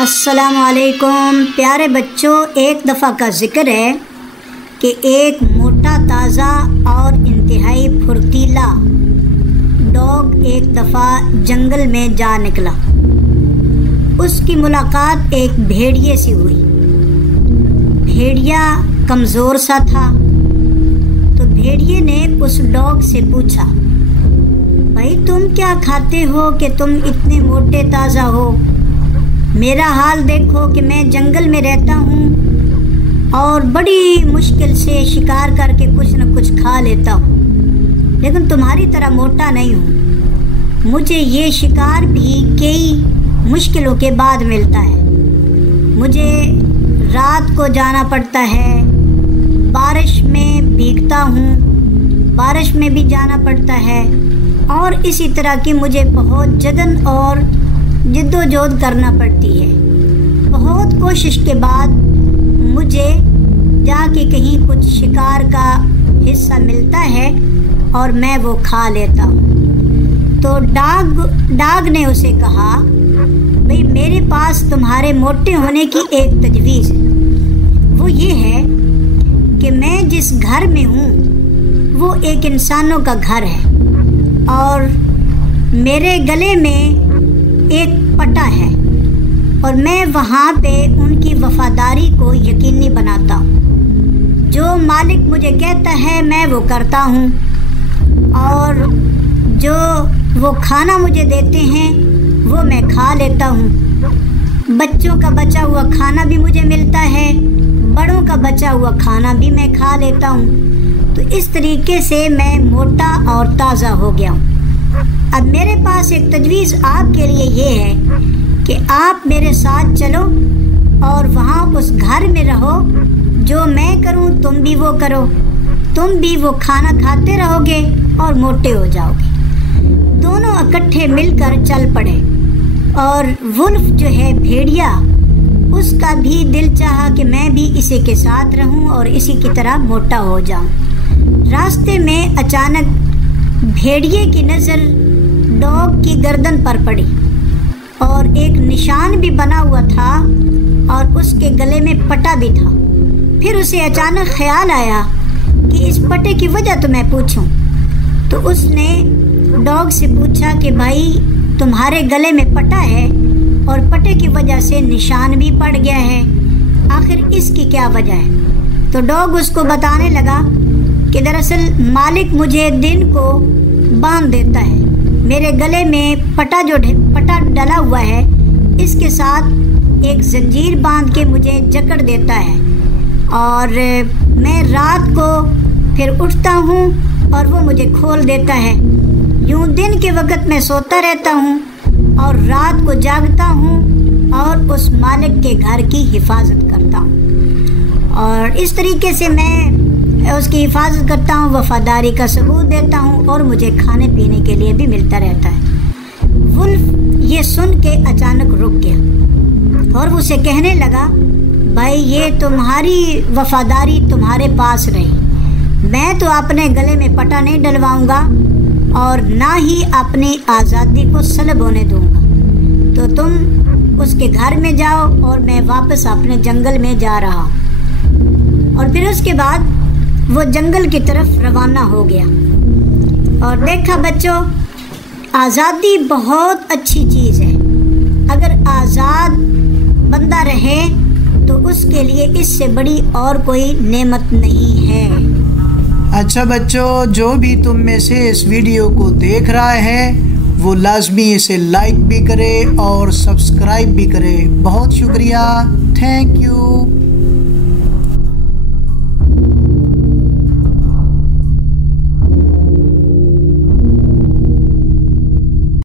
السلام علیکم پیارے بچوں، ایک دفعہ کا ذکر ہے کہ ایک موٹا تازہ اور انتہائی پھرتیلا ڈاگ ایک دفعہ جنگل میں جا نکلا۔ اس کی ملاقات ایک بھیڑیے سے ہوئی۔ بھیڑیا کمزور سا تھا، تو بھیڑیے نے اس ڈاگ سے پوچھا، بھائی تم کیا کھاتے ہو کہ تم اتنے موٹے تازہ ہو؟ میرا حال دیکھو کہ میں جنگل میں رہتا ہوں اور بڑی مشکل سے شکار کر کے کچھ نہ کچھ کھا لیتا ہوں، لیکن تمہاری طرح موٹا نہیں ہوں۔ مجھے یہ شکار بھی کئی مشکلوں کے بعد ملتا ہے۔ مجھے رات کو جانا پڑتا ہے، بارش میں بھیگتا ہوں، بارش میں بھی جانا پڑتا ہے، اور اسی طرح کی مجھے بہت جدن اور جد و جہد کرنا پڑتی ہے۔ بہت کوشش کے بعد مجھے جا کے کہیں کچھ شکار کا حصہ ملتا ہے اور میں وہ کھا لیتا ہوں۔ تو ڈاگ نے اسے کہا، بھئی میرے پاس تمہارے موٹے ہونے کی ایک تجویز ہے۔ وہ یہ ہے کہ میں جس گھر میں ہوں وہ ایک انسانوں کا گھر ہے، اور میرے گلے میں ایک پٹا ہے، اور میں وہاں پہ ان کی وفاداری کو یقینی بناتا ہوں۔ جو مالک مجھے کہتا ہے میں وہ کرتا ہوں، اور جو وہ کھانا مجھے دیتے ہیں وہ میں کھا لیتا ہوں۔ بچوں کا بچا ہوا کھانا بھی مجھے ملتا ہے، بڑوں کا بچا ہوا کھانا بھی میں کھا لیتا ہوں۔ تو اس طریقے سے میں موٹا اور تازہ ہو گیا ہوں۔ اب میرے پاس ایک تجویز آپ کے لیے یہ ہے کہ آپ میرے ساتھ چلو اور وہاں اس گھر میں رہو، جو میں کروں تم بھی وہ کرو، تم بھی وہ کھانا کھاتے رہو گے اور موٹے ہو جاؤ گے۔ دونوں اکٹھے مل کر چل پڑے، اور ولف جو ہے بھیڑیا، اس کا بھی دل چاہا کہ میں بھی اسی کے ساتھ رہوں اور اسی کی طرح موٹا ہو جاؤں۔ راستے میں اچانک بھیڑیے کی نظر ڈاگ کی گردن پر پڑی، اور ایک نشان بھی بنا ہوا تھا اور اس کے گلے میں پٹا بھی تھا۔ پھر اسے اچانک خیال آیا کہ اس پٹے کی وجہ تو میں پوچھوں۔ تو اس نے ڈاگ سے پوچھا کہ بھائی تمہارے گلے میں پٹا ہے اور پٹے کی وجہ سے نشان بھی پڑ گیا ہے، آخر اس کی کیا وجہ ہے؟ تو ڈاگ اس کو بتانے لگا کہ دراصل مالک مجھے دن کو باندھ دیتا ہے، میرے گلے میں پٹا ڈلا ہوا ہے، اس کے ساتھ ایک زنجیر باندھ کے مجھے جکڑ دیتا ہے، اور میں رات کو پھر اٹھتا ہوں اور وہ مجھے کھول دیتا ہے۔ یوں دن کے وقت میں سوتا رہتا ہوں اور رات کو جاگتا ہوں اور اس مالک کے گھر کی حفاظت کرتا ہوں، اور اس طریقے سے میں اس کی حفاظت کرتا ہوں، وفاداری کا ثبوت دیتا ہوں، اور مجھے کھانے پینے کے لیے بھی ملتا رہتا ہے۔ ولف یہ سن کے اچانک رک گیا اور اسے کہنے لگا، بھائی یہ تمہاری وفاداری تمہارے پاس رہی، میں تو اپنے گلے میں پٹا نہیں ڈلواؤں گا اور نہ ہی اپنی آزادی کو سلب ہونے دوں گا۔ تو تم اس کے گھر میں جاؤ اور میں واپس اپنے جنگل میں جا رہا ہوں۔ اور پھر اس کے بعد وہ جنگل کی طرف روانہ ہو گیا۔ اور دیکھا بچوں، آزادی بہت اچھی چیز ہے۔ اگر آزاد بندہ رہے تو اس کے لیے اس سے بڑی اور کوئی نعمت نہیں ہے۔ اچھا بچوں، جو بھی تم میں سے اس ویڈیو کو دیکھ رہا ہے وہ لازمی اسے لائک بھی کرے اور سبسکرائب بھی کرے۔ بہت شکریہ، تھینک یو۔